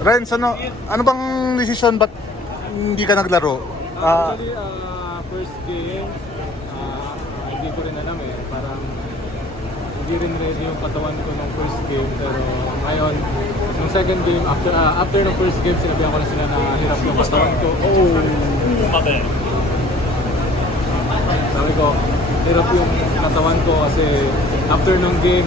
Renz, ano bang decision ba't hindi ka naglaro? Actually, first game, hindi ko rin alam eh. Parang hindi rin ready yung katawan ko nung first game. Pero ngayon, nung second game, after ng first game, sinabihan ko na sila na hirap yung katawan ko. Sabi ko, hirap yung katawan ko kasi after ng game,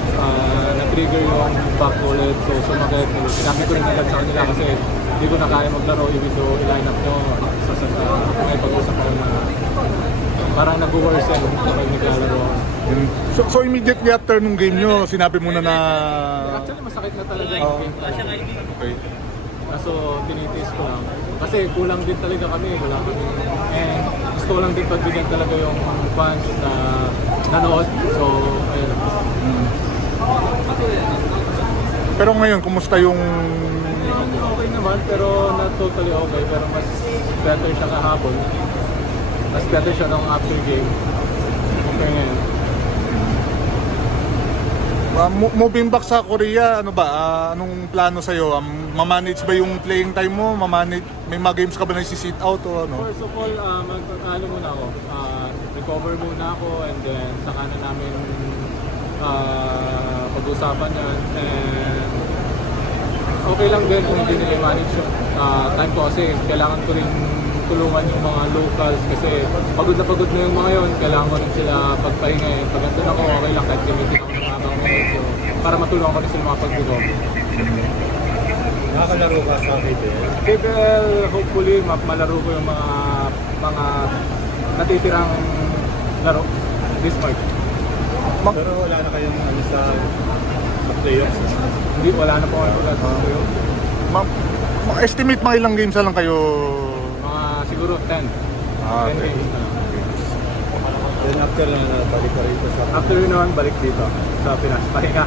na-trigger yung back ulit. So, sumakit. Sinabi ko rin agad sa kanila kasi hindi ko na kaya maglaro even though i-line up nyo sa Santa. May pag-usap ko na parang nag-worsen kapag naglalaro. So immediately after nung game nyo, sinabi mo na Actually, masakit na talaga yung game talaga. Okay. Kaso tinitiis ko lang. Kasi kulang din talaga kami. Wala kami. And gusto ko lang din pagbigyan talaga yung fans na nanood. So, ayun. Pero ngayon, kumusta yung... Okay naman, pero not totally okay. Pero mas better siya kahapon. Mas better siya nung after game. Okay ngayon. Moving back sa Korea, ano ba? Anong plano sa'yo? Ma-manage ba yung playing time mo? May mga games ka ba na isi-sit out o ano? First of all, ano muna ako, recover muna ako and then saka na namin pag-usapan yan. And okay lang din kung hindi nila manage yung time ko kasi kailangan ko rin tulungan yung mga locals kasi pagod na yung mga yon, kailangan ko rin sila pagpahinga. Pag andun ako, okay lang kahit gamitin ako ng habang minutes so, para matulungan ko rin sila mga pag-recover. Nakakalaro ka sa KPL? KPL, hopefully malaro ko yung mga natitirang laro this March. Pero wala na kayong sa playoffs? Hindi, wala na po ako sa playoffs. Estimate mga ilang games na lang kayo? Mga siguro 10. 10 Okay. games na. Then after na balik ka rito sa... After yun naman, balik dito sa Pinas. Pahinga.